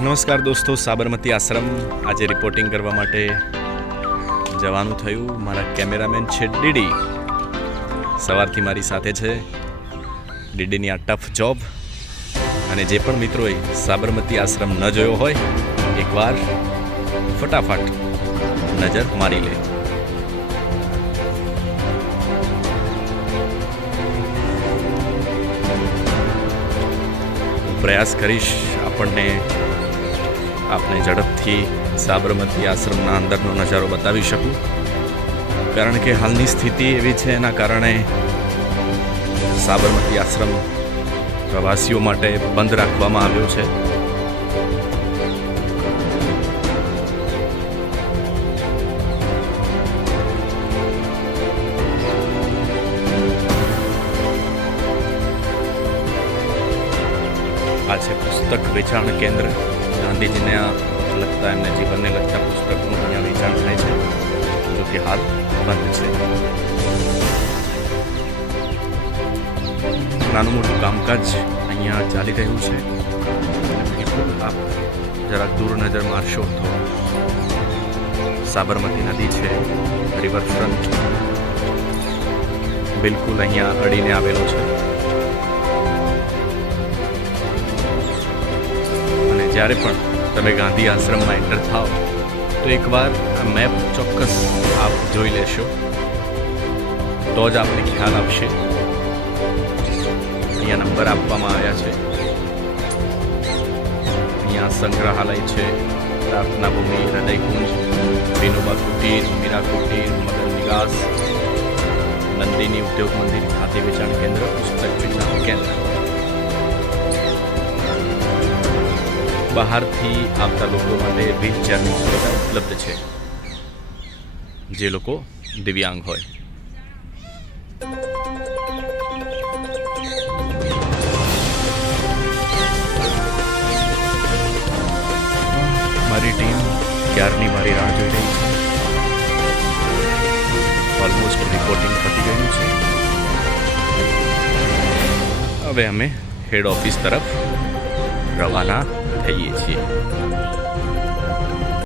નમસ્કાર દોસ્તો, સાબરમતી આશ્રમ. આજે રિપોર્ટિંગ કરવા માટે જવાનું થયું. મારા કેમેરામેન છે ડીડી. સવારથી મારી સાથે છે ડીડીની આ ટફ જોબ અને જે પણ મિત્રોએ સાબરમતી આશ્રમ ન જોયો હોય, એકવાર ફટાફટ નજર મારી લે. પ્રયાસ કરીશ આપણને આપને ઝડપથી સાબરમતી આશ્રમના અંદરનો નજારો બતાવી શકું? કારણ કે હાલની સ્થિતિ એવી છે એના કારણે સાબરમતી આશ્રમ પ્રવાસીઓ માટે બંધ રાખવામાં આવ્યો છે. આ છે પુસ્તક વેચાણ કેન્દ્ર. ગાંધીજીને લગતા એમને જીવનને લગતા પુસ્તકનું અહીંયા વેચાણ થાય છે, જો કે હાલ બંધ છે. નાનું મોટું કામકાજ અહીંયા ચાલી રહ્યું છે. આપ જરાક દૂર નજર મારશો તો સાબરમતી નદી છે રિવરફ્રન્ટ બિલકુલ અહીંયા અડીને આવેલો છે. જ્યારે પણ તમે ગાંધી આશ્રમમાં એન્ટર થાઓ, તો એકવાર આ મેપ ચોક્કસ આપ જોઈ લેશો. તો જ આપને ખ્યાલ આવશે. અહીંયા નંબર આપવામાં આવ્યા છે. અહીંયા સંગ્રહાલય છે. પ્રાર્થના ભૂમિ હૃદયકુંજ વિનોબા કુટીર, મીરા કુટીર, મગર નિવાસ નંદિની ઉદ્યોગ મંદિર, ખાતે વેચાણ કેન્દ્ર, પુસ્તક વેચાણ કેન્દ્ર. બહારથી આવતા લોકો માટે વ્હીલચેરની સુવિધા ઉપલબ્ધ છે. જે લોકો દિવ્યાંગ હોય. મારી ટીમ ક્યારની મારી રાહ જોઈ રહી છે? ઓલમોસ્ટ રિપોર્ટિંગ પતી ગયું છે. હવે અમે હેડ ઓફિસ તરફ રવાના 他一起